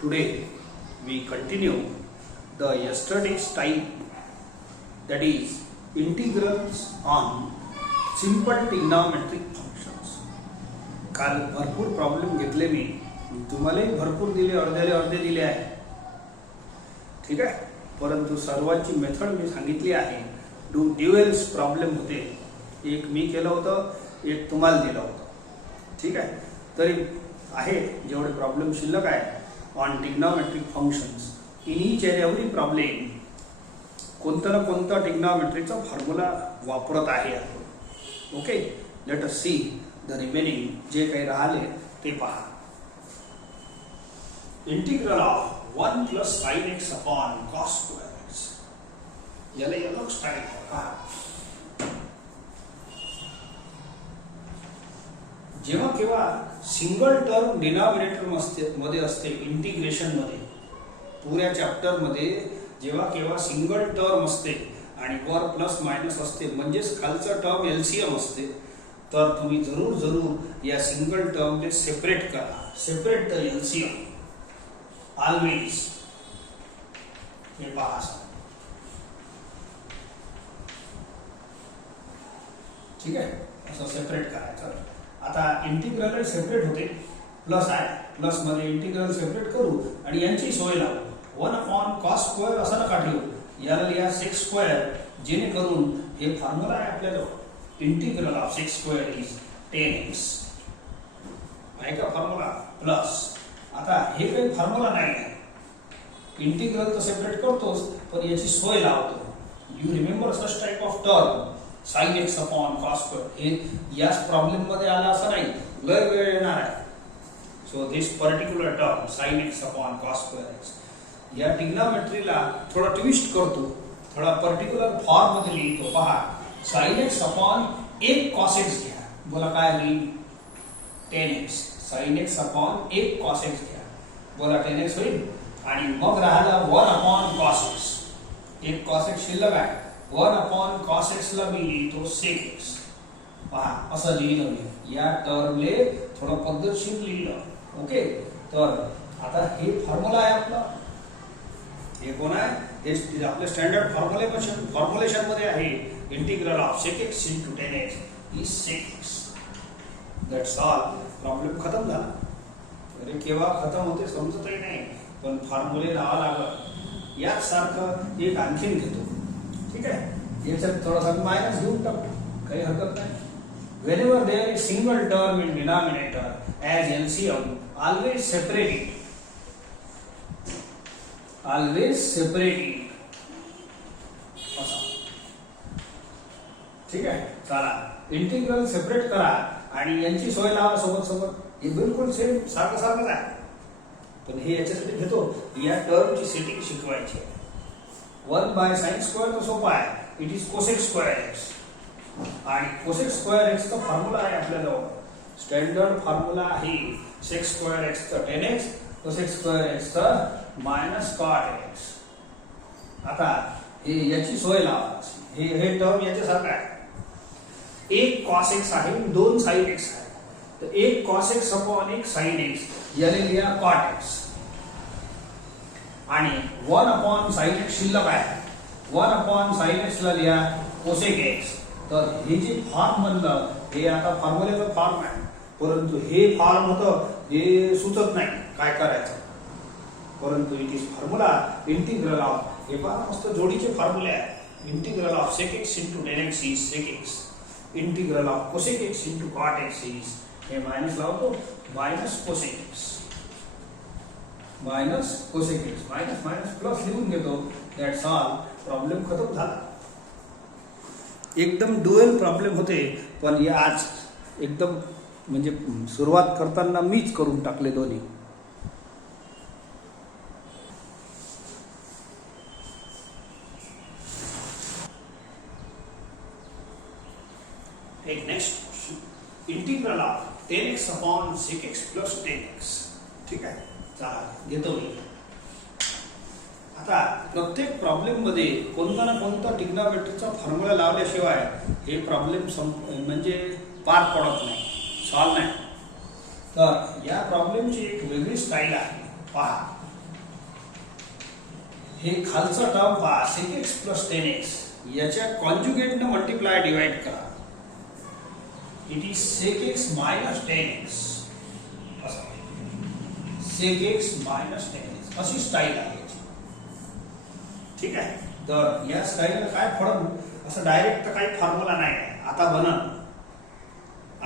Today we continue the yesterday's type, that is integrals on simple trigonometric functions. काल भरपूर problem घेतले मी, तुम्हालाही भरपूर दिले, अर्धे दिले आहे. ठीक आहे, परंतु सर्वांची मेथड मी सांगितली आहे. ड्युएल्स प्रॉब्लेम होते, एक मी केलं होतं, एक तुम्हाला दिलं होतं. ठीक आहे, तरी आहे जेवढे प्रॉब्लेम शिल्लक आहे on trigonometric functions. In each end every problem कोणतं ना कोणतं ट्रिग्नोमेट्रीचा फॉर्म्युला वापरत आहे आपण. Okay, let us see the remaining. जे काही राहिले ते पहा. Integral of 1 plus sin x upon cos square x. याला अलग स्टाईल पहा. जेव्हा केव्हा सिंगल टर्म डिनॉमिनेटर मध्ये असते इंटिग्रेशन मध्ये, पुऱ्या चॅप्टर मध्ये जेव्हा केव्हा सिंगल टर्म असते आणि वर प्लस मायनस असते, म्हणजेच खालचं टर्म एलसीएम असते, तर तुम्ही जरूर या सिंगल टर्मने सेपरेट करा. Separate the LCM always. हे पहा, ठीक आहे, असं सेपरेट करायचं. आता इंटिग्रल सेपरेट होते, प्लस आहे, प्लस मध्ये इंटिग्रल सेपरेट करू आणि यांची सोय लावू. 1 अपॉन cos स्क्वेअर असं नका ठेवू, याला लिहा sec स्क्वेअर, जेणेकरून हे फॉर्म्युला आहे आपल्याला. Integral of sec square is 10x. आहे का फॉर्म्युला? प्लस आता हे काही फॉर्म्युला नाही आहे, इंटिग्रल तर सेपरेट करतोच, पण याची सोय लावतो. You remember such type of term sin x upon cos square. हे याच प्रॉब्लेम मध्ये आला असं नाही, लय वेळ येणार आहे. So this particular term sin x upon cos square x, या ट्रिग्नोमेट्रीला थोडा ट्विस्ट करतो, थोडा पर्टिक्युलर फॉर्म मध्ये लिहितो. पहा, sin x upon 1 cos x घ्या. बोला काय होईल? 10x. sin x upon 1 cos x घ्या. बोला 10x होईल. आणि मग राहिला 1 upon cos x. 1 cos x शिल्लक आहे. 1 अपॉन cos x ला मी लिहितो sec x. पहा, असं लिहिलं मी. या टर्मले थोडं पद्धतशीर लिहिलं. ओके, तर आता हे फॉर्म्युला आहे आपला. हे कोण आहे? हे आपले स्टँडर्ड फॉर्म्युलेशन मध्ये आहे. Integral of sec x into 10x is sec x. That's all. Problem खतम झाला. अरे केव्हा खतम होते समजतही नाही, पण फॉर्म्युले लावा लागत. याच सारखं एक आणखीन घेतो. ठीक आहे, याच्यात थोडासा मायनस घेऊन टाकू, काही हरकत नाही. Whenever there is single term in denominator as LCM, always separate it. Always separate it. असं. ठीक आहे, चला इंटिग्रल सेपरेट करा आणि यांची सोय लावा सोबत. हे बिलकुल सेम सारखंच आहे, पण हे याच्यासाठी घेतो, या टर्मची सेटिंग शिकवायची. 1 बाय sin स्क्वेअर तर सोपा आहे, it is cosec square x. आणि cosec स्क्वेअर x चा फॉर्म्युला आहे आपल्याजवळ. स्टँडर्ड फॉर्म्युला आहे sec स्क्वेअर x चा 10x, cosec स्क्वेअर x चा -cot x. आता हे याची सोय लावा. हे टर्म याच्यासारखं आहे. 1 cos x आहे, 2 sin x आहे, तर 1 cos x upon 1 sin x, याने लिहा cot x. आणि 1 अपॉन sin x शिल्लक आहे, 1 अपॉन sin x ला लिहा cosec x. तर हे जे फॉर्म बनलं, हे आता फॉर्म्युलेचं फॉर्म आहे, परंतु हे फॉर्म होतं, हे सुचत नाही काय करायचं. परंतु it is formula integral of, हे पहा मस्त जोडीचे फॉर्म्युले आहे. Integral of sec x into 10x is sec x. Integral of cosec x into cot x is, हे मायनस लावतो, minus cosec x. Minus cosec x, minus plus लिहून घेतो. That's all. Problem खतम झाला. एकदम ड्युएल प्रॉब्लेम होते, पण या आज एकदम म्हणजे सुरुवात करताना मीच करून टाकले दोन्ही. एक next question, integral of 10x upon sec x plus 10x. ठीक आहे, चला घेतो मी. आता प्रत्येक प्रॉब्लेम मध्ये कोणता ना कोणता ट्रिग्नोमेट्रीचा फॉर्म्युला लावल्याशिवाय हे प्रॉब्लेम म्हणजे पार पडत नाही, सॉल्व नाही. तर या प्रॉब्लेमची एक वेगळी स्टाईल आहे. पहा, हे खालचा टर्म पहा sec x plus 10x याच्या कॉन्जुगेटने मल्टिप्लाय डिवाइड करा. It is sec x minus 10x sec x minus 10x अशी स्टाईल आहे. ठीक आहे. तर या स्टाईलला काय फरक असं डायरेक्ट तर काही फॉर्म्युला नाही आहे. आता बनन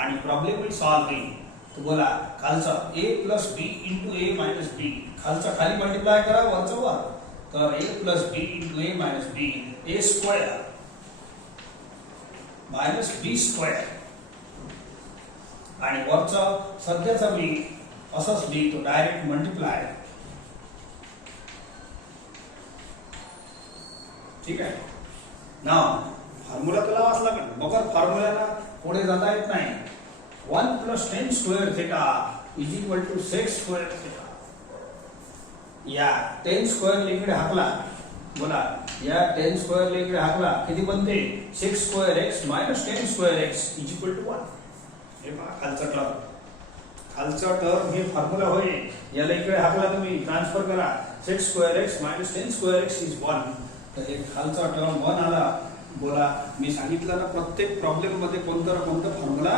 आणि प्रॉब्लेम ही सॉल्व होईल. तर बोला खालचा a plus b into a minus b खालचा खाली मल्टिप्लाय करा वरचा वर. तर a plus b into a minus b a square minus b square आणि वरचा सध्याचा b असंच लिहितो डायरेक्ट मल्टिप्लाय. ठीक आहे. नाव फॉर्म्युला तर लावाच लागेल. मगर फॉर्म्युल्याला पुढे जाता येत नाही. 1 plus 10 square theta is equal to sec square theta. या 10 स्क्वेअर इकडे हाकला. बोला या 10 स्क्वेअर इकडे हाकला किती बनते sec square x minus 10 square x is equal to 1. हे पहा खालचा टर्म हे फॉर्म्युला होईल. याला इकडे हाकला तुम्ही ट्रान्सफर करा. sec square x minus 10 square x is 1. तर हे खालचा टर्म 1 आला. बोला मी सांगितलं ना प्रत्येक प्रॉब्लेम मध्ये कोणता फॉर्म्युला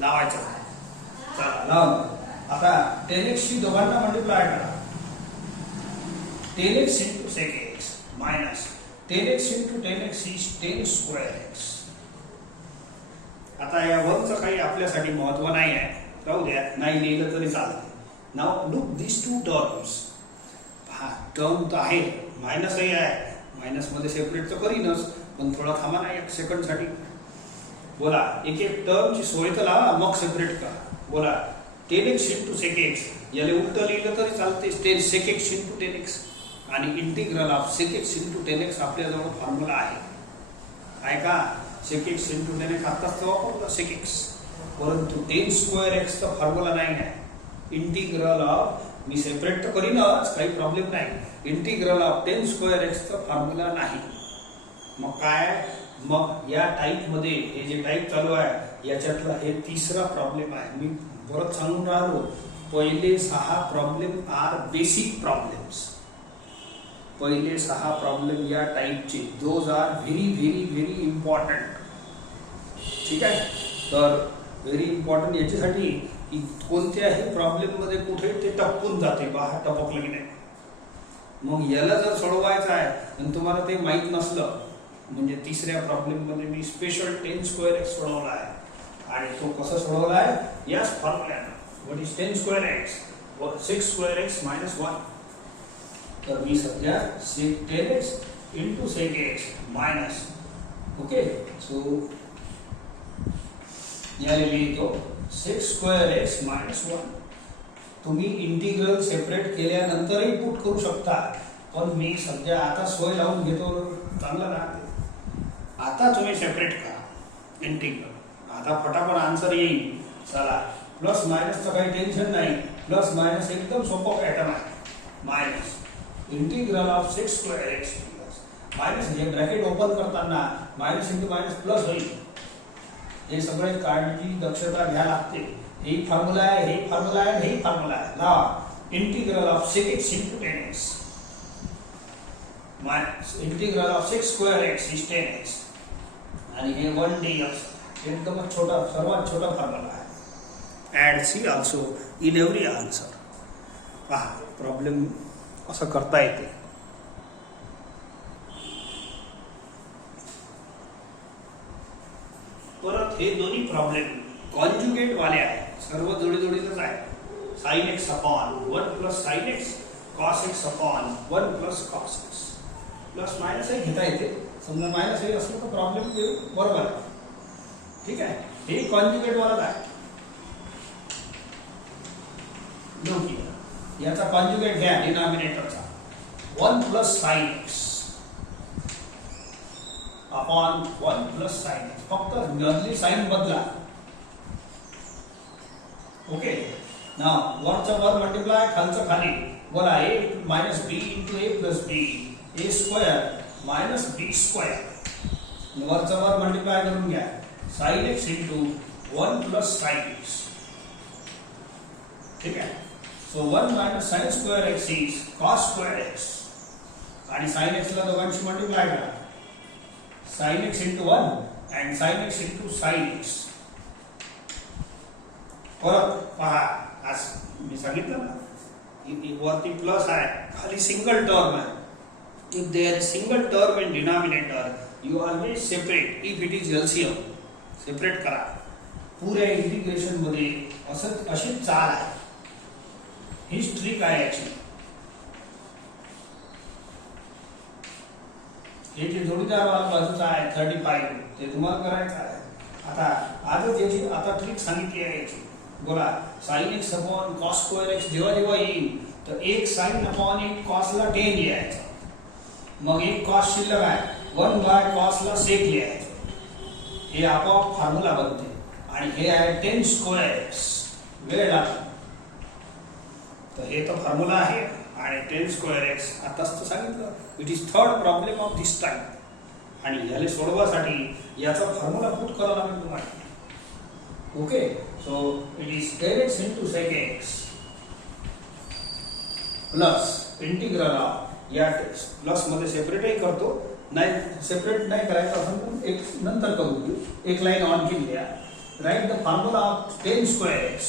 लावायचा आहे. चला लाव. आता 10x ची दोघांना मल्टिप्लाय करा. 10x into sec x minus 10x into 10x is 10 square x. आता या वरचं काही आपल्यासाठी महत्व नाही आहे. राहू द्या नाही लिहिलं तरी चालते. Now look this two terms. हा टर्म तर आहे मायनसही आहे. मायनस मध्ये सेपरेट तर करीनच पण थोडा थांबा ना 1 सेकंड साठी. बोला एक एक टर्मची सोय तर लावा मग सेपरेट करा. बोला 10x into sec x याला उलट लिहिलं तरी चालते. sec x into 10x आणि integral of sec x into 10x आपल्याजवळ फॉर्म्युला आहे का. sec x into 10x आताच वापरला sec x. परंतु 10 स्क्वेअर x चा फॉर्म्युला नाही आहे. इंटिग्रल ऑफ मी सेपरेट तर करीनच काही प्रॉब्लेम नाही. इंटिग्रल ऑफ 10 स्क्वेअर x चा फॉर्म्युला नाही. मग काय मग या टाइप मध्ये हे जे टाइप चालू आहे याच्यातला हे तिसरा प्रॉब्लेम आहे. मी परत सांगून राहिलो पहिले 6 प्रॉब्लेम आर बेसिक प्रॉब्लेम्स. पहिले 6 प्रॉब्लेम या टाइपचे दोज आर व्हेरी इम्पॉर्टंट. ठीक आहे. तर व्हेरी इम्पॉर्टंट याच्यासाठी कोणत्याही प्रॉब्लेम मध्ये कुठे ते टपकून जाते. बाहेर टपकलं की नाही. मग याला जर सोडवायचं आहे आणि तुम्हाला ते माहित नसलं म्हणजे तिसऱ्या प्रॉब्लेम मध्ये मी स्पेशल 10 स्क्वेअर x सोडवला आहे आणि तो कसा सोडवला आहे याच फॉर्म्युल्यानं. What is 10 square x 6 square x minus 1. तर मी सध्या sec 10x into sec x minus okay. So याला लिहितो sec स्क्वेअर x minus 1. तुम्ही इंटिग्रल सेपरेट केल्यानंतरही पुट करू शकता पण मी सध्या आता सोय लावून घेतो. चांगलं राहते. आता तुम्ही सेपरेट करा इंटिग्रल. आता फटाफट आन्सर येईल. चला प्लस मायनसचं काही टेन्शन नाही. प्लस मायनस एकदम सोपं पॅटर्न आहे. Minus integral of sec square x plus minus हे ब्रॅकेट ओपन करताना मायनस इंटू मायनस प्लस होईल. हे सगळे काळजी दक्षता घ्या लागते. हे फॉर्म्युला आहे हे फॉर्म्युला आहे हे फॉर्म्युला आहे. लावा integral of sec x into 10x minus integral of sec square x is 10x आणि हे 1dx एकदम छोटा सर्वात छोटा फॉर्म्युला आहे. Add C also in every answer. पहा प्रॉब्लेम असं करता येते. परत हे दोन्ही प्रॉब्लेम कॉन्जुगेट वाले आहेत. सर्व जोडीजोडीतच आहे. sin x upon 1 plus sin x cos x upon 1 plus cos x. Plus minus ही घेता येते. समजा मायनस हे असलं तर प्रॉब्लेम बरोबर आहे. ठीक आहे. हे कॉन्जुगेट वालाच आहे. याचा कॉन्जुगेट घ्या डिनॉमिनेटरचा 1 plus sin x upon 1 plus sin x. फक्त मधली साइन बदला. ओके. नाव वरचा वर मल्टिप्लाय खालचा खाली. बोला a minus b into a plus b a square minus b square. वरचा वर मल्टिप्लाय करून घ्या. sin x into 1 plus sin x. ठीक आहे. So 1 minus sin square x is cos square x आणि साइन एक्स ला दोघांची मल्टिप्लाय करा. Sine x into 1 and sine x into sine x. परत पहा, आज मी सांगितलं ना, वरती प्लस आहे, खाली सिंगल टर्म आहे. If there is single term in denominator you always separate. If it is LCM separate करा. पुऱ्या इंटिग्रेशन मध्ये अशी चाल आहे. हीच ट्रिक आहे याची. हे जे जोडीदार बाजूचा आहे 35 ते तुम्हाला करायचं आहे. आता आजच याची आता ट्रिक सांगितली आहे याची. बोला, sine x upon cos square x जेव्हा जेव्हा येईल तर एक साइन अपॉन एक कॉसला 10 लिहायचं. मग एक कॉस शिल्लक आहे 1 बाय कॉसला सेक लिहायचं. हे आपोआप फॉर्म्युला बनते. आणि हे आहे 10 स्क्वेअर एक्स. वेळ लागतो तर हे तर फॉर्म्युला आहे. आणि 10 स्क्वेअर एक्स आताच तर सांगितलं. It is third problem of this time. आणि याला सोडवासाठी याचा फॉर्म्युला पुट करावा लागेल तुम्हाला. Okay, so it is 10x into sec x plus integral of या प्लस मध्ये सेपरेटही करतो. नाही सेपरेट नाही करायचं असं पण एक नंतर करू देऊ. एक लाईन ऑन केली द्या. Write the formula of 10 square x.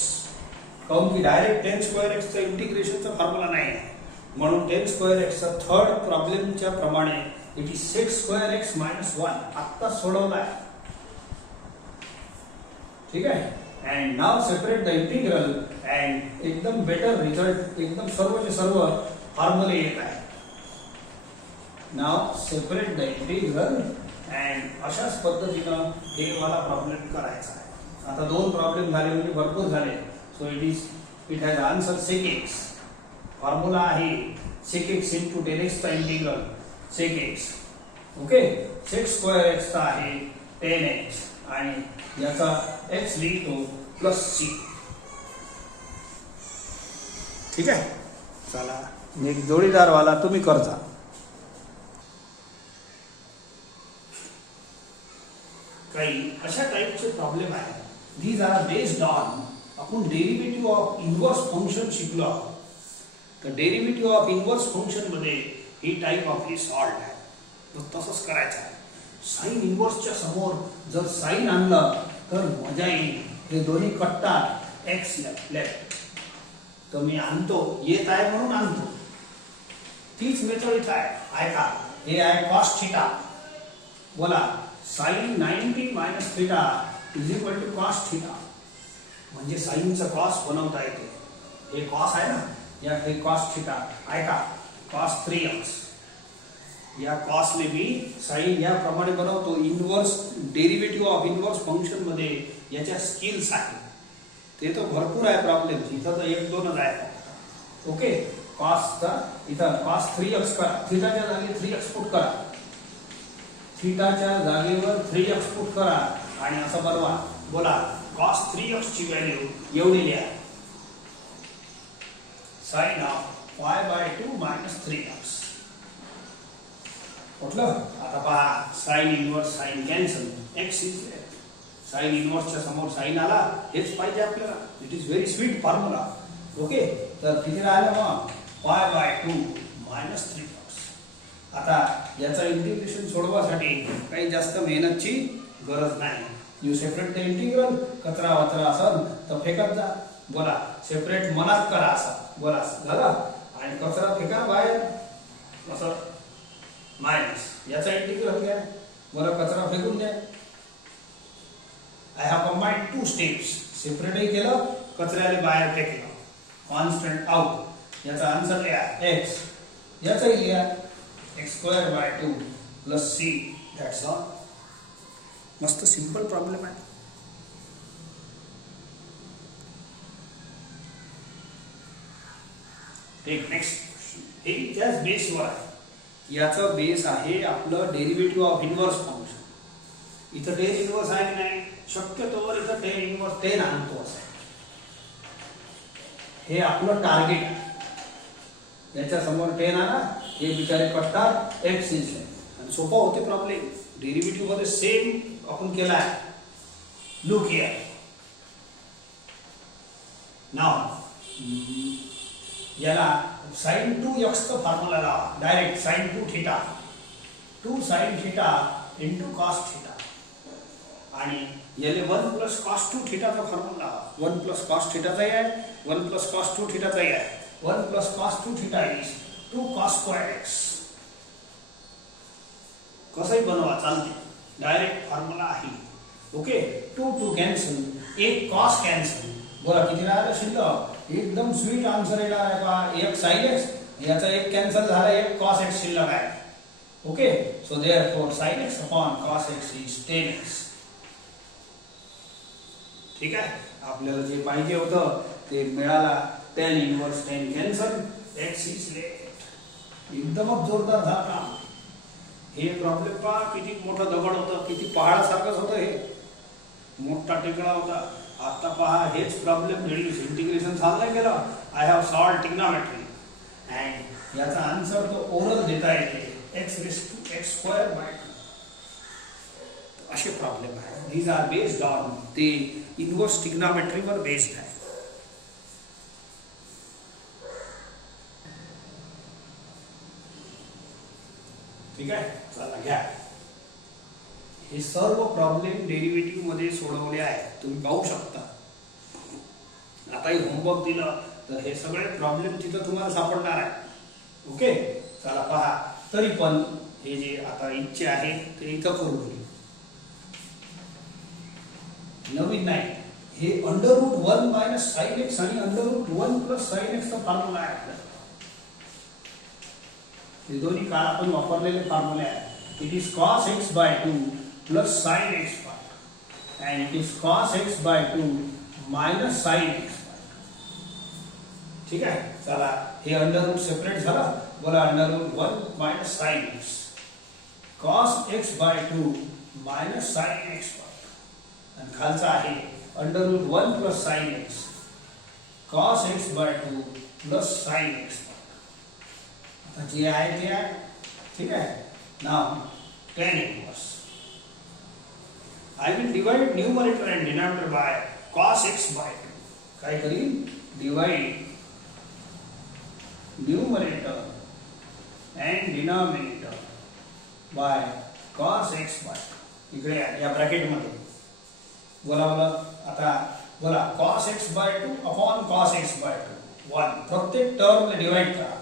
काऊन की डायरेक्ट 10 स्क्वेअर एक्सचा इंटिग्रेशनचा फॉर्म्युला नाही आहे. म्हणून 10 स्क्वेअर एक्सचा थर्ड प्रॉब्लेमच्या प्रमाणे it is sec square x minus 1. आत्ता सोडवला आहे. ठीक आहे. And now separate the integral and एकदम बेटर रिझल्ट, एकदम सर्वचे सर्व फॉर्म्युले येत आहे. Now separate the integral and अशाच पद्धतीनं हे मला प्रॉब्लेम करायचा आहे. आता 2 प्रॉब्लेम झाले म्हणजे भरपूर झाले. So it has answer sec x. Formula आहे सेक एक्स इंटू 10x चा integral sec x. Okay, sec square x चा आहे 10x आणि याचा x लिहितो प्लस सी. ठीक आहे. चला, एक जोडीदार वाला तुम्ही करता. काही अशा टाईपचे प्रॉब्लेम आहे. दीज आर बेस्ड ऑन आपण डेरिव्हेटिव्ह ऑफ इन्व्हर्स फंक्शन शिकलो आहोत. तर डेरिव्हेटिव्ह ऑफ इन्व्हर्स फंक्शन मध्ये ही टाईप आपली सॉल्व आहे. तर तसंच करायचं आहे. साइन इन्व्हर्सच्या समोर जर साइन आणलं तर मजा येईल. हे दोन्ही कटतात एक्स लेफ्ट. तर मी आणतो, येत आहे म्हणून आणतो. तीच मेथड इथं आहे. ऐका, हे आहे कॉस थिटा. बोला, sine 90 minus theta is equal to cos theta. म्हणजे साइनचं कॉस बनवता येते. हे कॉस आहे ना, या हे कॉस थिटा. ऐका, कॉस 3x. या कॉसने मी साइन याप्रमाणे बनवतो. Inverse derivative of inverse function मध्ये याच्या स्किल्स आहेत. ते तर भरपूर आहे प्रॉब्लेम. इथं तर 1-2च आहे. ओके, कॉसचा इथं कॉस 3x करा. थिटाच्या जागी 3x पुट करा. थिटाच्या जागेवर 3x पुट करा आणि असं बनवा. बोला, कॉस 3x ची व्हॅल्यू एवढी लिहा. Sine of y/2 minus 3x. म्हटलं, आता पहा, sine inverse sine cancel. X is sine इन्व्हर्सच्या समोर साइन आला. हेच पाहिजे आपल्याला. It is very sweet formula. Okay, तर किती राहिलं मग y/2 मायनस 3x. आता याचा इंटिग्रेशन सोडवासाठी काही जास्त मेहनतची गरज नाही. You separate the integral. कचरा वचरा असेल तर फेकत जा. बोला, सेपरेट मनात करा असा. बोला, झालं. आणि कचरा फेका बाहेर असं. मायनस याचा इंटिग्रल घ्या. बोला, कचरा फेकून द्या. I have combined 2 steps. सेपरेटही केलं, कचऱ्याला बाहेर फेकलं. Constant out. याचा आन्सर लिहा x. याचाही लिहा x²/2 plus c. That's all. मस्त सिंपल प्रॉब्लेम आहे. Take next. हे त्याच बेसवर आहे. याचा बेस आहे आपलं डेरिव्हेटिव्ह ऑफ इन्व्हर्स फंक्शन. इथं टेन इन्व्हर्स आहे की नाही? शक्यतोवर इथं टेन इन्व्हर्स 10 आणतो असं. हे आपलं टार्गेट आहे. याच्या समोर 10 आणा. हे बिचारे कटतात एक्स इज. आणि सोपा होते प्रॉब्लेम. डेरिव्हेटिव्ह मध्ये सेम आपण केला आहे. Look here. नाउ याला sin 2x चा फॉर्म्युला लावा direct sin 2 theta 2 sin theta into cos theta आणि याले 1 plus cos 2 थीटा चा फॉर्म्युला लावा 1 plus cos थीटा चा आहे 1 plus cos 2 थीटा चा आहे 1 plus cos 2 theta is 2 cos square x कसंही बनवा चालते डायरेक्ट फॉर्म्युला आहे ओके 2 कॅन्सल एक cos कॅन्सल बोला किती राहिलं शिल्लक एकदम स्वीट आन्सर येणार आहे का एक sin x याचा एक कॅन्सल झाला एक cos x शिल्लक आहे okay so therefore sin x upon cos x is 10x ठीक आहे आपल्याला जे पाहिजे होतं ते मिळाला tan inverse tan cancel x is left एकदमच जोरदार झाला काम हे प्रॉब्लेम पहा किती मोठा दगड होतं किती पहाडासारखंच होतं हे मोठा टेकडा होता आता पहा हेच प्रॉब्लेम रिड्यूस इंटिग्रेशन झालं गेलं I have solved trigonometry and याचा आन्सर तो ओरल देता येते x raised to x square by 2 असे प्रॉब्लेम आहे दीज आर बेस्ड ऑन ते इनवर्स ट्रिग्नोमेट्री वर बेस्ड आहे ठीक आहे चला घ्या हे सर्व प्रॉब्लेम डेरिव्हेटिव्ह मध्ये सोडवले आहे तुम्ही पाहू शकता आता हे होमवर्क दिलं तर हे सगळे प्रॉब्लेम तिथं तुम्हाला सापडणार आहे ओके चला पहा तरी पण हे जे आता इच्छे आहे ते इथं करू घेऊ नवीन नाही हे √1 - sin x आणि √1 + sin x चा फॉर्म्युला आहे हे दोन्ही काळ आपण वापरलेले फॉर्म्युले आहेत it is cos x by 2 plus sin x by 2 and it is cos x by 2 minus sin x by 2 ठीक आहे चला हे अंडर रूट सेपरेट झालं बोला √1 minus sin x cos x by 2 minus sin x by 2 आणि खालचा आहे √1 plus sin x cos x by 2 plus sin x आता जे आहे ते आहे ठीक आहे now tan inverse I will divide numerator and denominator by cos x by 2 काय करीन divide numerator and denominator by cos x by 2 इकडे या ब्रॅकेट मध्ये बोला आता बोला cos x by 2 upon cos x by 2 1 प्रत्येक टर्म डिवाइड करा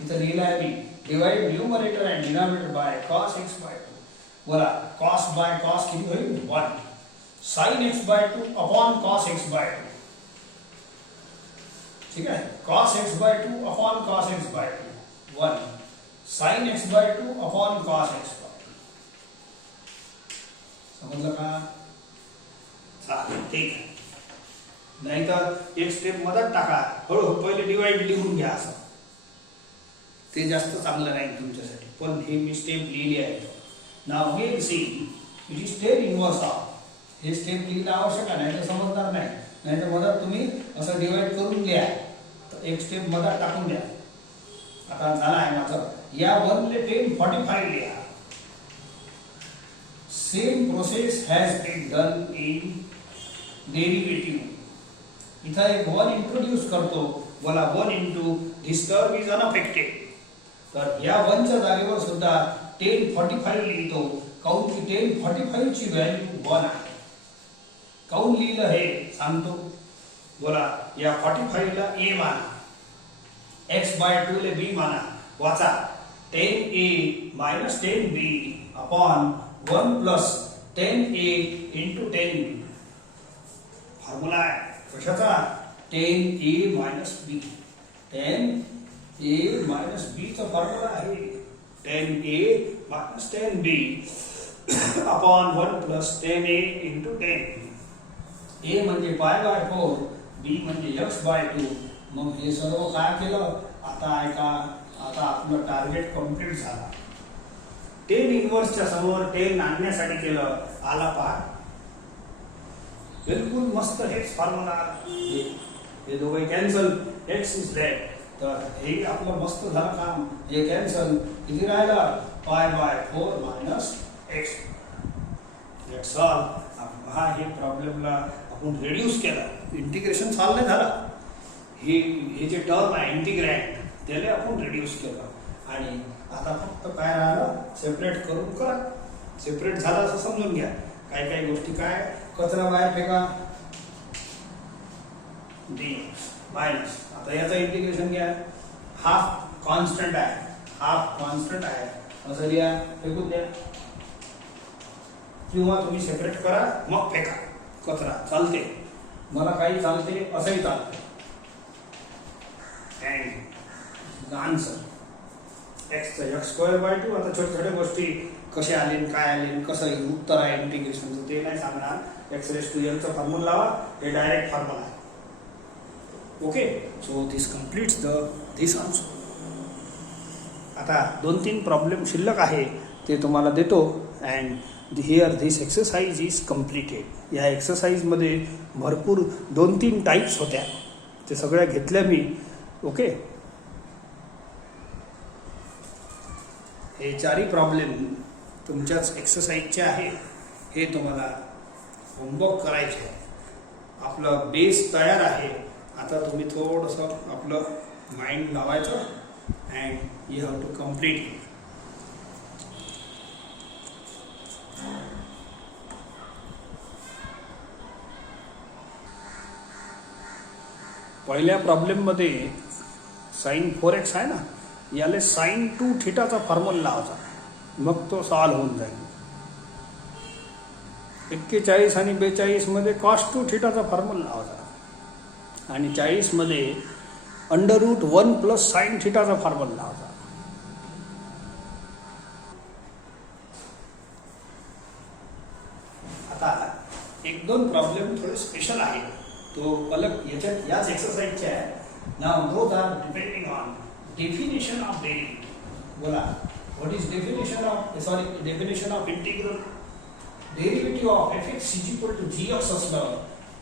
इथं लिहिलं आहे मी divide numerator and denominator by cos x by 2 बोला cos by cos किती होईल 1 sin x by 2 upon cos x by 2 ठीक है cos x by 2 upon cos x by 2 1 sin x by 2 upon cos x by 2 समजलं का चालेल ठीक आहे नाहीतर एक स्टेप मदत टाका हळूहळू पहिले डिवाइड लिहून घ्या असं ते जास्त चांगलं नाही तुमच्यासाठी पण हे मी स्टेप लिहिली आहे now again see it is tan inverse of हे स्टेप लिहिणं आवश्यक आहे नाही तर समजणार नाही नाहीतर मदत तुम्ही असं डिवाइड करून घ्या तर एक स्टेप मदत टाकून द्या आता झाला आहे माझं या 1 ले 10 45 लिहा same process has been done in derivative इथं एक 1 इंट्रोड्यूस करतो बोला 1 into this term is unaffected तर या 1 च्या जागेवर सुद्धा 1045 लिहितो काऊन की 1045 ची व्हॅल्यू 1 आहे काऊन लिहिलं हे सांगतो बोला या 45 ला a माना x by 2 ले b माना वाचा 10a minus 10b upon 1 plus 10a into 10b formula आहे कशाचा 10a minus b 10a minus b चा फॉर्म्युला आहे 10a minus 10b upon 1 plus 10a into 10b a म्हणजे pi by 4 b म्हणजे x by 2 मग हे सर्व काय केलं आता ऐका आता आपलं टार्गेट कंप्लीट झाला 10 इनवर्सच्या समोर 10 आणण्यासाठी केलं आला पहा बिल्कुल मस्त हेच फॉर्म्युला हे दोघे कॅन्सल x इज लेफ्ट तर हे आपलं मस्त झालं काम हे कॅन्सल किती राहिला pi by 4 minus x that's all हा हे प्रॉब्लेमला आपण रिड्यूस केला इंटिग्रेशन सॉल्व नाही झालं हे जे टर्म आहे इंटिग्रँड त्याला आपण रिड्यूस केलं आणि आता फक्त काय राहिलं सेपरेट करून करा. सेपरेट झालं असं समजून घ्या. काय काय गोष्टी काय कचरा बाहेर फेका dx मायनस. आता याचं इंटिग्रेशन घ्या. हाफ कॉन्स्टंट आहे असं लिहा फेकून द्या किंवा तुम्ही सेपरेट करा मग फेका. कचरा चालते मला काही चालते असंही चालते. And answer x²/2. आता छोट्या छोट्या गोष्टी कशा आले काय आले कसं उत्तर आहे इंटिग्रेशनचं ते नाही सांगणार. x⁴n चा फॉर्म्युला लावा. हे डायरेक्ट फॉर्म्युला आहे. Okay so this completes this answer. आता 2-3 प्रॉब्लेम शिल्लक आहे ते तुम्हाला देतो. And here this exercise is completed. या एक्सरसाइजमध्ये भरपूर 2-3 टाईप्स होत्या ते सगळ्या घेतल्या मी. ओके हे 4ही प्रॉब्लेम तुमच्याच एक्सरसाइजचे आहे. हे तुम्हाला होमवर्क करायचे आहे. आपलं बेस तयार आहे. आता तुम्ही थोडंसं आपलं माइंड लावायचं and you have to complete it. पहिल्या प्रॉब्लेममध्ये sin 4x आहे ना याला sin 2θ चा फॉर्म्युला लावायचा मग तो सॉल्व्ह होऊन जाईल. 41 आणि 42 मध्ये cos 2θ चा फॉर्म्युला लावायचा आणि 40 मध्ये √1 + sin θ चा फॉर्म्युला लावायचा. आता 1-2 प्रॉब्लेम थोडे स्पेशल आहे तो अलग याच्यात याच एक्सरसाइजचे आहे. Now those are depending on definition of derivative. बोला what is definition of integral. Derivative of fx = gx असलं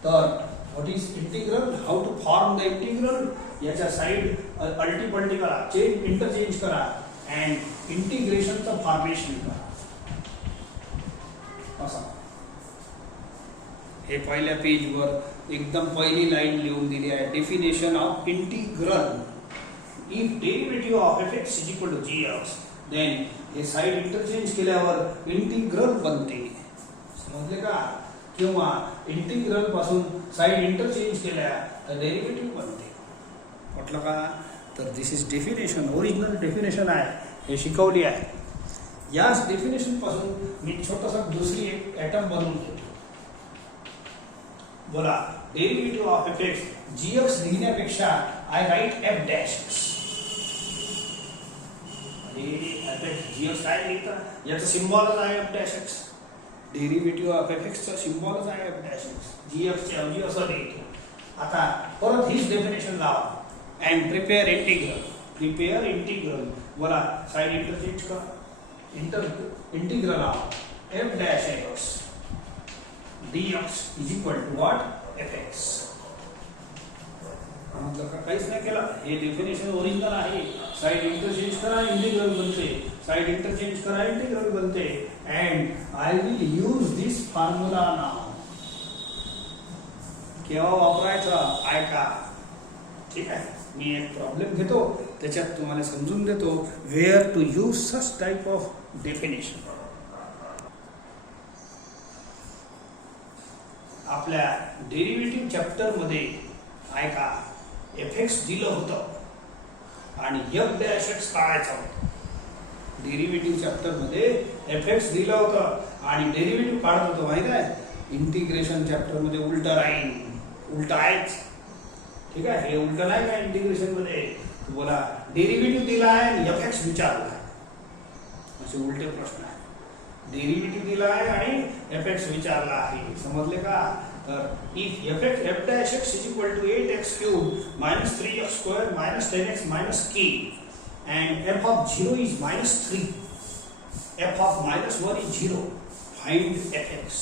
तर what is integral. How to form the integral. याच्या साइड अल्टीपल्टी करा चेंज इंटरचेंज करा अँड इंटिग्रेशनचं फॉर्मेशन करा. असं हे पहिल्या पेजवर एकदम पहिली लाईन लिहून दिली आहे. Definition of integral. If derivative of fx = gx then हे साइड इंटरचेंज केल्यावर इंटिग्रल बनते. समजले का. किंवा इंटिग्रल पासून साइड इंटरचेंज केल्या तर डेरिवेटिव्ह बनते. म्हटलं का. तर दिस इज डेफिनेशन. ओरिजिनल डेफिनेशन आहे हे शिकवली आहे. याच डेफिनेशन पासून मी छोटासा दुसरी एक ॲटम बनवून घेतो. बोला डेरिवेटिव्ह ऑफ fx gx लिहिण्यापेक्षा I write f'. fx gx काय लिहितं याचं सिम्बॉलच आहे f'. डेरिवेटिव्ह ऑफ fx चा सिम्बॉलच आहे f'. gx च्या ऐवजी असं लिहितो. आता परत हीच डेफिनेशन लावा अँड प्रिपेअर इंटिग्रल. बोला साइड इंटरचेंज करा. Integral of f' dx = what fx. काहीच नाही केलं. हे डेफिनेशन ओरिजिनल आहे. साइड इंटरचेंज करा इंटिग्रल बनते. साइड इंटरचेंज करा इंटिग्रल बनते. And I will use this formula now. केव्हा वापरायचं ऐका. ठीक आहे. मी एक प्रॉब्लेम घेतो त्याच्यात तुम्हाला समजून देतो where to use such type of definition. आपल्या डेरिवेटिव्ह चॅप्टर मध्ये ऐका fx दिलं होतं आणि f' काढायचं होतं. डेरिवेटिव्ह चॅप्टर मध्ये fx दिलं होतं आणि डेरिवेटिव्ह काढत होतं माहित आहे. इंटिग्रेशन चॅप्टर मध्ये उलटा राहील. उलटा आहेच. ठीक आहे. हे उलट नाही का इंटिग्रेशन मध्ये. बोला डेरिवेटिव्ह दिला आहे आणि fx विचारला आहे. असे उलटे प्रश्न आहे. डेरिवेटिव्ह दिला आहे आणि fx विचारला आहे. समजले का. तर if f'(x) = 8x³ - 3x² - 10x - k and f of 0 is -3, f of -1 is 0, find fx.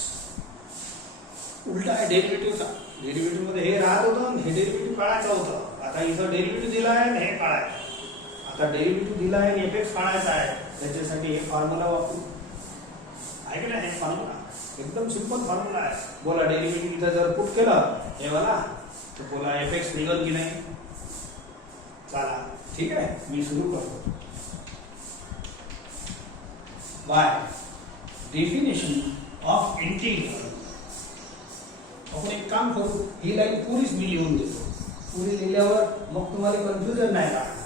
उलटा आहे डेरिवेटिव्हचा. डेरिवेटिव्ह मध्ये हे राहत होतं हे डेरिवेटिव्ह काढायचं होतं. आता इथं डेरिवेटिव्ह दिला आहे आणि हे काढायचं. आता डेरिवेटिव्ह दिला आहे आणि fx काढायचा आहे. त्याच्यासाठी हे फॉर्म्युला वापरू. आहे का नाही. हे फॉर्म्युला एकदम सिंपल फॉर्म्युला आहे. बोला डेरिवेटिव्ह इथं जर पुट केलं हे वाला तो बोला एफ एक्स निघल की नाही. चला ठीक आहे, मी सुरू करतो. बाय डेफिनेशन ऑफ इंटिग्रल आपण एक काम करू, ही लाईन पुरीच मी लिहून देतो. पुरी लिहिल्यावर मग तुम्हाला कन्फ्युजन नाही लागणार.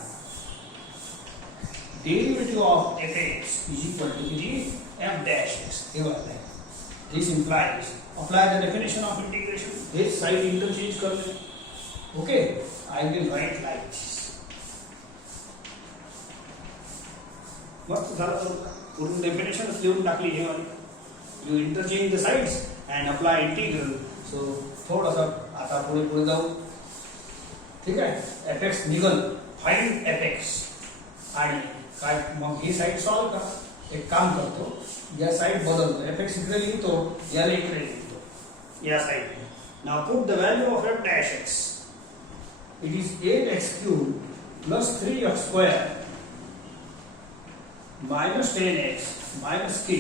Derivative of F X is equal to F dash X. हे वाटलंय. This implies apply the definition of integration. हे साइड इंटरचेंज करले. Okay, I will write like this. मस्त झालं. पूर्ण डेफिनेशन लिहून टाकली. हे वाली you interchange the sides and apply integral. So थोडंसं आता पुढे पुढे जाऊ. ठीक आहे, एफ एक्स निघल. Find F X. आणि काय मग ही साइड सॉल्व करा. एक काम करतो, या साइड बदलतो. एफ एक्स इकडे लिहितो, याला इकडे लिहितो, या side. Now put the value of F dash x. It is 8x cube plus 3x square minus 10x minus k.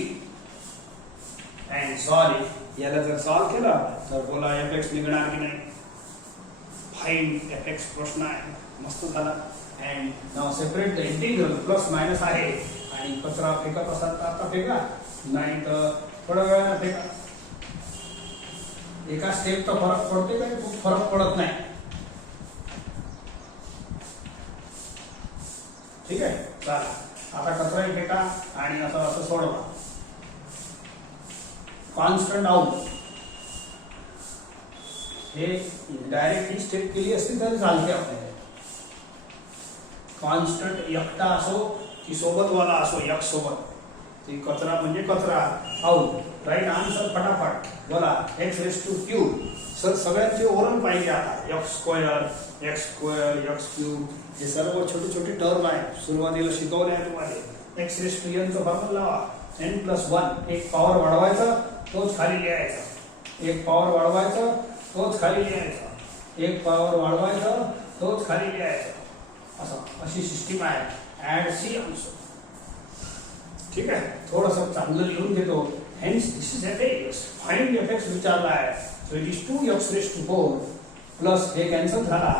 And sorry, याला जर सॉल्व केला तर बोला एफ एक्स निघणार की नाही. फाइंड एफ एक्स प्रश्न आहे. मस्त झाला. And now separate the integral. Plus minus आहे आणि कचरा फेकत असाल तर आता फेका, नाही तर थोड्या वेळानं फेका. एका स्टेपचा फरक पडते काय? खूप फरक पडत नाही. ठीक आहे, चला आता कचराही फेका आणि असं असं सोडवा. Constant out. हे डायरेक्ट ही स्टेप केली असती तरी चालते आपल्याला. कॉन्स्टंट एकटा असो की सोबतवाला असो, एक सोबत. ती कचरा म्हणजे कचरा. आउट. राईट आन्सर फटाफट बोला. X raise two cube. Sir सगळ्यांचे ओरल पाहिजे आता. X square, x square, x cube, हे सर्व छोटे छोटे टर्म आहे. सुरुवातीला शिकवले आहे तुम्हाला. एक्स रेस टू एन चा फॉर्म्युला लावा. N plus 1. एक पॉवर वाढवायचा, तोच खाली लिहायचा. एक पॉवर वाढवायचा, तोच खाली लिहायचा. एक पॉवर वाढवायचा, तोच खाली लिहायचा. असं अशी सिस्टीम आहे. Add C also. ठीक आहे, थोडंसं चांगलं लिहून घेतो. Hence this is f x. Find F x विचारला आहे. So it is 2x raise to 4 plus हे कॅन्सल झाला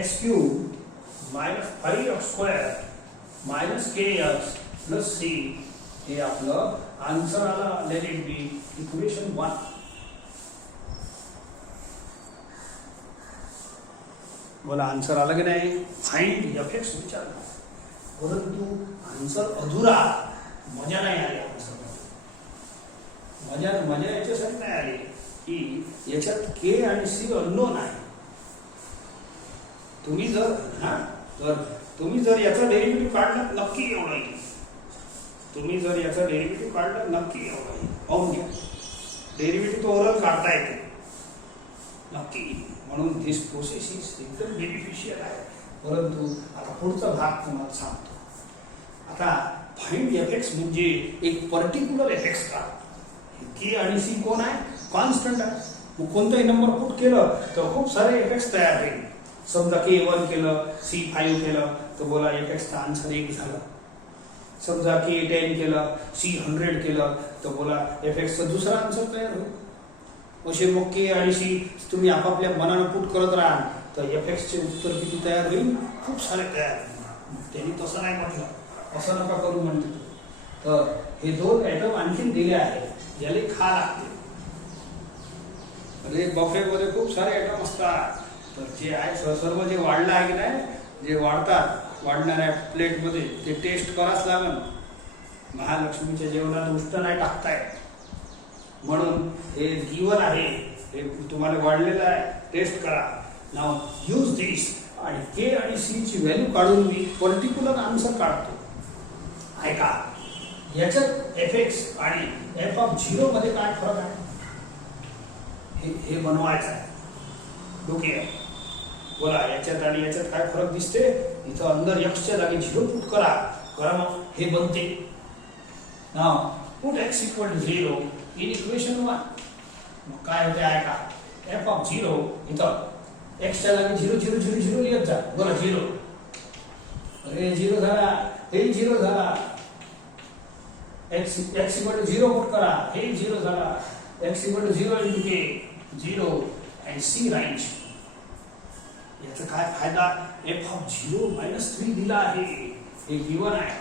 x cube minus 5x square minus kx plus c. हे आपलं आन्सर आला. Let it be equation 1. बोला आन्सर आला की नाही. फाइंड एफ एक्स विचारला, परंतु आन्सर अधुरा. मजा नाही आली. आन्सर मजा याच्यासाठी नाही आली की याच्यात के आणि सी अननोन आहे. तुम्ही जर याचा डेरिव्हेटिव्ह काढलं नक्की एवढं येईल. तुम्ही जर याचा डेरिव्हेटिव्ह काढलं नक्की एवढं येईल. पाहून घ्या. डेरिव्हेटिव्ह तो ओरल काढता येते नक्की. म्हणून दिस प्रोसेस इज एकदम बेनिफिशियल आहे. परंतु आता पुढचा भाग तुम्हाला सांगतो. आता फाइंड एफ एक्स म्हणजे एक पर्टिक्युलर एफ एक्स का. के आणि सी कोण आहे? कॉन्स्टंट आहे. मग कोणताही नंबर पुट केलं तर खूप सारे एफ एक्स तयार होईल. समजा के 1 केलं, सी 5 केलं तर बोला एफ एक्सचा आन्सर 1 झालं. समजा के 10 केलं, सी 100 केलं तर बोला एफ एक्सचा दुसरा आन्सर तयार होईल. असे मग के आणि सी तुम्ही आपापल्या मनानं पुट करत राहाल तर एफ एक्सचे उत्तर किती तयार होईल? खूप सारे तयार होईल. त्यांनी तसं नाही म्हटलं. असं नका करू म्हणते तू. तर हे 2 ॲटम आणखीन दिले आहेत. याले खा लागते. म्हणजे बफेमध्ये खूप सारे ॲटम असतात. तर जे आहे सर्व जे वाढलं आहे की नाही, जे वाढतात वाढणाऱ्या प्लेटमध्ये ते टेस्ट करावंच लागेल. महालक्ष्मीच्या जेवणात उष्ट नाही टाकताय म्हणून हे गिवन आहे. हे तुम्हाला वाढलेलं आहे. टेस्ट करा. नाव यूज दिस. आणि के आणि सी ची व्हॅल्यू काढून मी पर्टिक्युलर आन्सर काढतो. ऐका, याच्यात एफ एक्स आणि एफ ऑफ 0 मध्ये काय फरक आहे हे बनवायचं आहे. डोके बोला याच्यात आणि याच्यात काय फरक दिसते. इथं अंदर एक्सच्या जागी 0 पुट करा मग हे बनते. Now put X equal to 0 in equation 1. मग काय होते ऐका. एफ ऑफ 0 इथं एक्सच्या जागी 0 0 0 0 लिहत जा. बोला 0. अरे 0 झाला, हे 0 झाला. x इक्वल टू 0 पुट करा, हे 0 झाला. x equal to 0 into k 0 and c range. याचा काय फायदा, एफ ऑफ 0 मायनस 3 दिला आहे, हे गिवन आहे.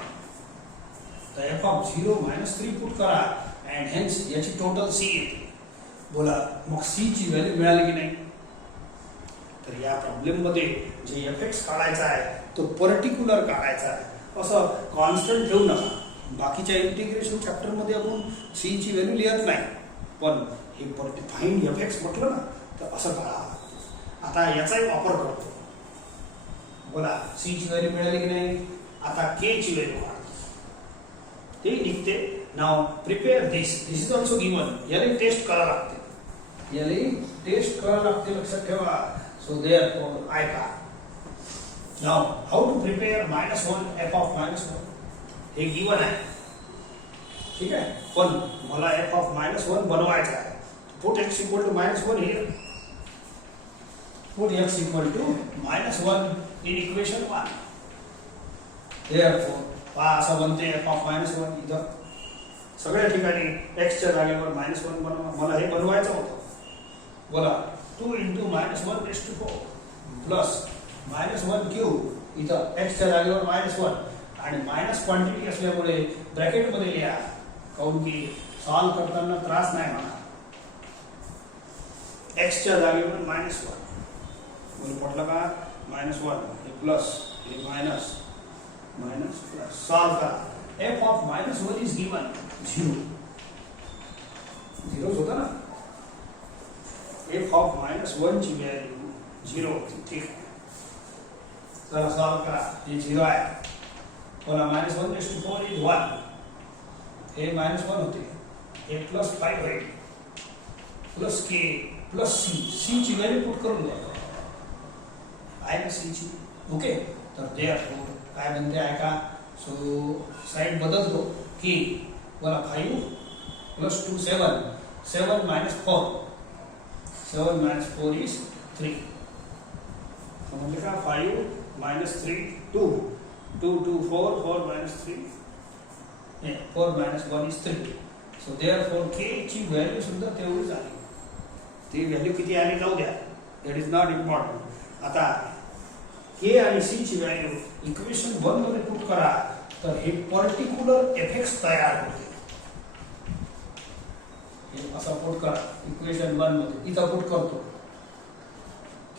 तर एफ ऑफ 0 मायनस 3 पुट करा अँड हेन्स याची टोटल सी येते. बोला मग सी ची व्हॅल्यू मिळाली की नाही. तर या प्रॉब्लेम मध्ये जे एफ एक्स काढायचा आहे तो पर्टिक्युलर काढायचा आहे. असं कॉन्स्टंट ठेवू नका. बाकीच्या इंटिग्रेशन चॅप्टर मध्ये आपण सी ची व्हॅल्यू लिहत नाही, पण हे फाइंड एफ एक्स म्हटलं ना तर असं काढा. आता याचाही वापर करतो. बोला सी ची व्हॅल्यू मिळाली की नाही. आता के ची व्हॅल्यू काढतो ते निघते. Now prepare this is also given. याला टेस्ट करावं लागते, लक्षात ठेवा. सो देअरफॉर आय का now how to prepare -1 F of -1 हे गिवन आहे. ठीक आहे, पण मला एफ ऑफ -1 बनवायचा आहे. Put x equal to -1 here. Put x equal to -1 in equation 1. Therefore पहा असं बनते एफ ऑफ -1. इथं सगळ्या ठिकाणी x च्या जागेवर -1 बनवा. मला हे बनवायचं होतं. बोला 2 into -1⁴ प्लस -1 क्यूब. इथं x च्या जागेवर -1 आणि मायनस क्वांटिटी असल्यामुळे ब्रॅकेट मध्ये लिहा, काऊन की सॉल्व करताना त्रास नाही म्हणा. x च्या जागेवर -1 बोल पडलं का. -1 हे प्लस हे मायनस प्लस. सॉल्व करा. f of -1 is given 0. 0 होता ना. f ऑफ -1 ची व्हॅल्यू 0 होती. ठीक आहे, चला सॉल्व करा. हे 0 आहे. बोला -1⁴ इज 1. हे -1 होते, हे +5 होईल प्लस के प्लस सी ची व्हॅल्यू पुट करून द्या. आहे ना सी ची. ओके, तर देअरफॉर काय बनते ऐका. सो साइड बदलतो की बोला 5 + 2 7. 7 - 4. 7 - 4 is 3. समजले का. 5 - 3 2. 2 2 4 4 - 3 4 - 1 is 3. सो देअरफॉर के ची व्हॅल्यू सुद्धा तेवढीच आली. ती व्हॅल्यू किती आली जाऊ द्या, दॅट इज नॉट इम्पॉर्टंट. आता के आणि सी ची व्हॅल्यू इक्वेशन 1 मध्ये पुट करा, तर हे पर्टिक्युलर एफ एक्स तयार होते. हे असा पुट करा इक्वेशन 1 मध्ये. इथं पुट करतो.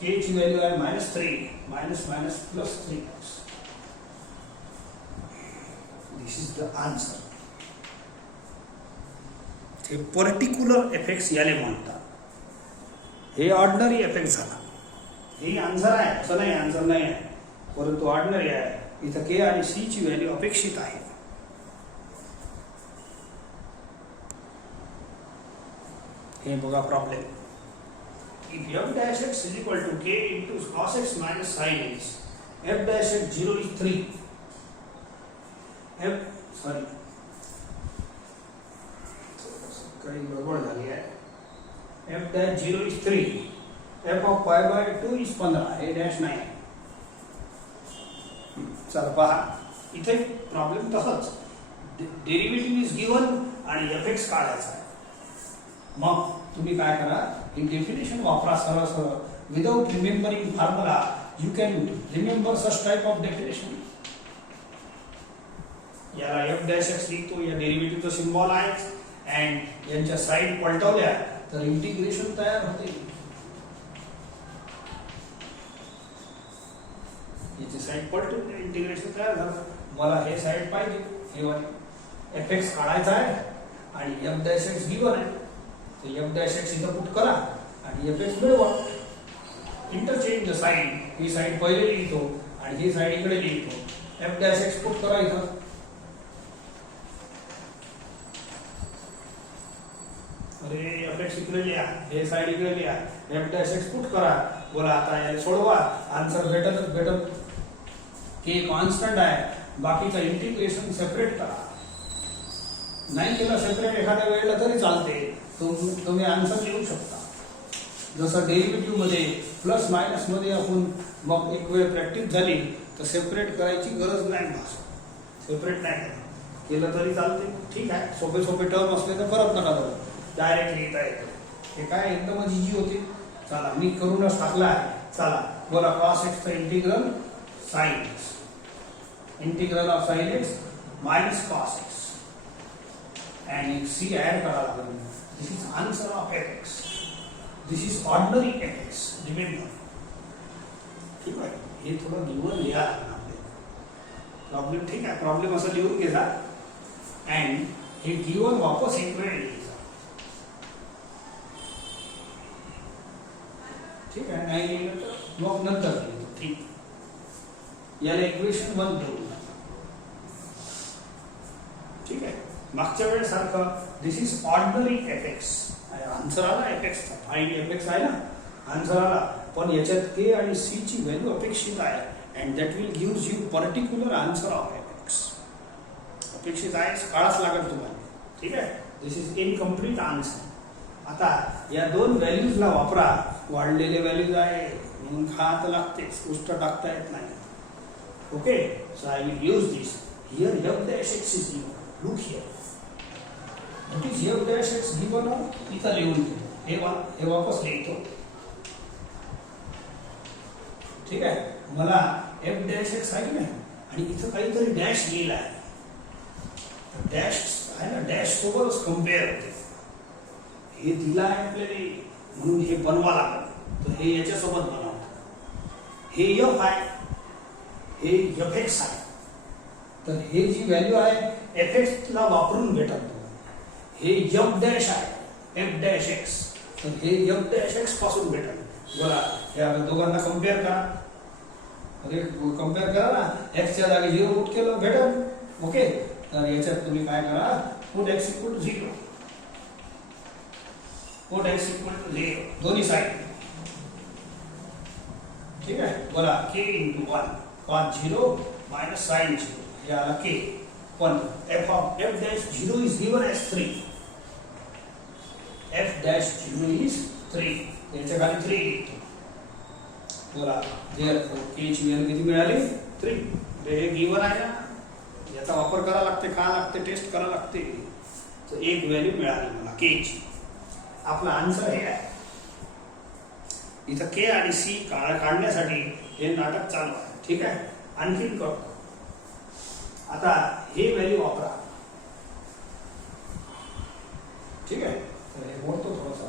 के ची व्हॅल्यू आहे -3 plus 3x. This is the answer. हे पर्टिक्युलर एफ एक्स याले म्हणतात. हे ऑर्डिनरी एफ एक्स झाला. हे आन्सर आहे असं नाही, आन्सर नाही आहे, परंतु ऑर्डिनरी आहे. इथं के आणि सी ची व्हॅल्यू अपेक्षित आहे. हे बघा problem. If f'(x is equal to k into cos x minus sin x, f'(x 0 is 3. काही गडबड झाली आहे. f'(0 is 3. f of π/2 is 15. हे डॅश नाही. चला पहा इथे प्रॉब्लेम तसंच. डेरिव्हेटिव्ह इज गिवन आणि एफ एक्स काढायचा आहे. मग तुम्ही काय करा, ही डेफिनेशन वापरा सरळ सरळ. Without remembering formula you can remember such type of definition. याला f'(x लिहितो, या डेरिव्हेटिव्हचा सिम्बॉल आहे अँड यांच्या साइड पलटवल्या तर इंटिग्रेशन तयार होते. याची साइड पलटून इंटिग्रेशन तयार झालं. मला हे साइड पाहिजे, हे वाले एफ एक्स काढायचा आहे आणि f'(x गिवन आहे. तर f'(x इथं पुट करा आणि f एक्स मिळवा. Interchange the side. He side पहिले लिहितो आणि ही साइड इकडे लिहितो. f'(x पुट करा इथं. अरे f(x इकडे लिहा, हे साइड इकडे लिहा. f'(x पुट करा. बोला आता याला सोडवा, आन्सर भेटत. के कॉन्स्टंट आहे, बाकीचं इंटिग्रेशन सेपरेट करा. नाही केलं सेपरेट एखाद्या वेळेला तरी चालते. तुम्ही आन्सर लिहू शकता. जसं डेरिव्हेटिव्ह मध्ये प्लस मायनस मध्ये आपण मग एक वेळ प्रॅक्टिस झाली तर सेपरेट करायची गरज नाही. सेपरेट नाही केलं तरी चालते. ठीक आहे, सोपे टर्म असले तर परत नका करू, डायरेक्ट लिहिता येतं. हे काय एकदमच इजी होते. चला मी करूनच टाकला आहे. चला बोला cos x चं integral sin x, integral of sin x minus cos x and एक c ऐड करा लागेल. This is answer of fx. This is ordinary fx. Remember, ठीक आहे. हे थोडं लिहून लिहा प्रॉब्लेम. ठीक आहे, प्रॉब्लेम असं लिहून घ्या अँड हे गिवन वापस एक वेळ लिहायचा. ठीक आहे, नाही लिहिलं तर मग नंतर लिहितो. ठीक, याला इक्वेशन 1 देऊ. ठीक आहे, मागच्या वेळेसारखं दिस इज ऑर्डिनरी fx. आन्सर आला fx चा, फाइंड fx आहे ना, आन्सर आला. पण याच्यात k आणि c ची व्हॅल्यू अपेक्षित आहे and that will gives you particular answer of fx. अपेक्षित आहे, काळाच लागेल तुम्हाला. ठीक आहे, दिस इज इनकम्प्लीट आन्सर. आता या दोन व्हॅल्यूजला वापरा. वाढलेले व्हॅल्यूज आहे म्हणून खात लागतेच, पुष्ट टाकता येत नाही. Okay, so I will use this here. f dash x is given. Look here, what is f dash x given? इथं लिहून ठेव. हे वापस लिहितो. ठीक आहे, मला f dash x आहे की नाही आणि इथं काहीतरी डॅश लिहिला आहे. डॅश आहे ना, डॅश सोबतच कम्पेअर होते. हे दिला आहे आपल्याला म्हणून हे बनवा लागलं, तर हे याच्यासोबत बनवा. हे f आहे, हे fx आहे. तर हे जी व्हॅल्यू आहे fx ला वापरून भेटत. हे f डॅश आहे, f डॅश x, तर हे f डॅश x पासून भेटत. बोला, या दोघांना कम्पेअर करा. अरे कम्पेअर करा ना, x च्या जागी 0 पुट केलं भेटत. ओके, तर याच्यात तुम्ही काय करा, put x equal to 0, put x equal to 0 दोन्ही साइड. ठीक आहे, बोला k into 1 cos 0 minus sin 0. हे आला k. पण f of f dash 0 is given as 3. f dash 0 is 3. याच्या खाली 3 येतो. बोला, therefore k ची व्हॅल्यू किती मिळाली? 3. हे गिवन आहे ना, याचा वापर करा लागते, का लागते, टेस्ट करा लागते. तर एक व्हॅल्यू मिळाली मला k ची. आपला आन्सर हे आहे. इथं k आणि c काढण्यासाठी हे नाटक चालू आहे. ठीक आहे, आणखीन करतो. आता हे व्हॅल्यू वापरा. ठीक आहे, तर हे मोडतो थोडासा.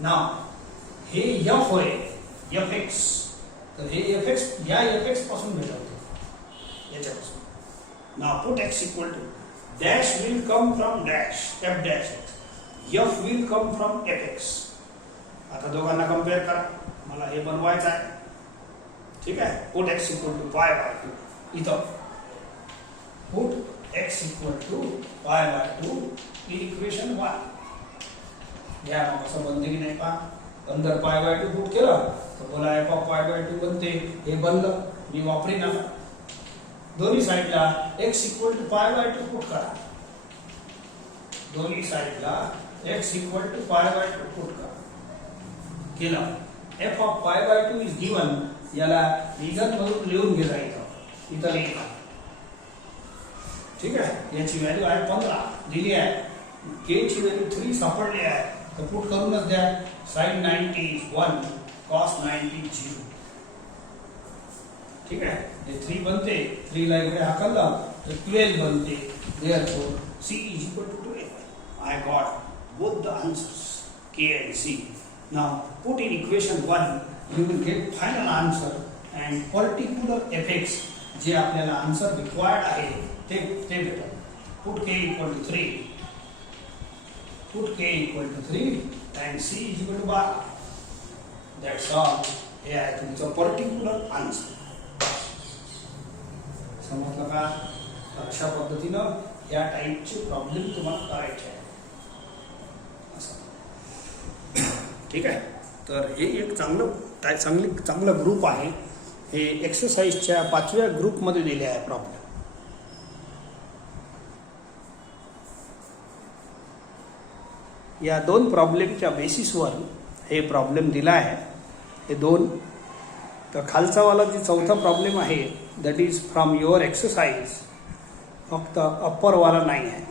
नाव हे f होय, fx. तर हे fx या fx पासून भेटवतो, याच्यापासून. Now put x equal to dash will come from dash f dash x, f will come from fx. आता दोघांना कम्पेअर करा. मला हे बनवायचं आहे. ठीक आहे, put x equal to pi by 2. इथं put x equal to pi by 2 in equation 1. या मग असं बनते की नाही पहा. अंदर पाय बाय 2 पुट केलं तर बोला f ऑफ पाय बाय 2 बनते. हे बनलं, मी वापरीन ना. दोन्ही साइडला x equal to pi by 2 put करा. दोन्ही साइडला x equal to pi by 2 put करा. केलं. f of pi by 2 is given. याला रिजन म्हणून लिहून घ्या. इथं लिहा. ठीक आहे, याची व्हॅल्यू आहे 15 दिली आहे. k ची व्हॅल्यू 3 सापडली आहे, तर पुट करूनच द्या. sin 90 is 1, cos 90 0. ठीक आहे, हे 3 बनते. 3 ला इकडे हाकललं तर 12 बनते. therefore c is equal to 12. I got both the answers, k and c. Now put in equation 1, you will get final answer and particular fx जे आपल्याला आन्सर रिक्वायर्ड आहे ते भेटेल. Put k equal to 3, put k equal to 3 and c is equal to 12. That's all. हे आहे तुमचं particular answer. समजलं का? अशा पद्धतीनं या टाईपचे प्रॉब्लेम तुम्हाला करायचे आहे. ठीक आहे, तर हे एक चांगला ग्रुप आहे. हे एक्सरसाइजच्या 5व्या ग्रुपमध्ये दिले आहे प्रॉब्लेम. या 2 प्रॉब्लेमच्या बेसिसवर हे प्रॉब्लेम दिला आहे. हे 2. तर खालचावाला जी 4था प्रॉब्लेम आहे that is from your exercise. फक्त अप्परवाला नाही आहे.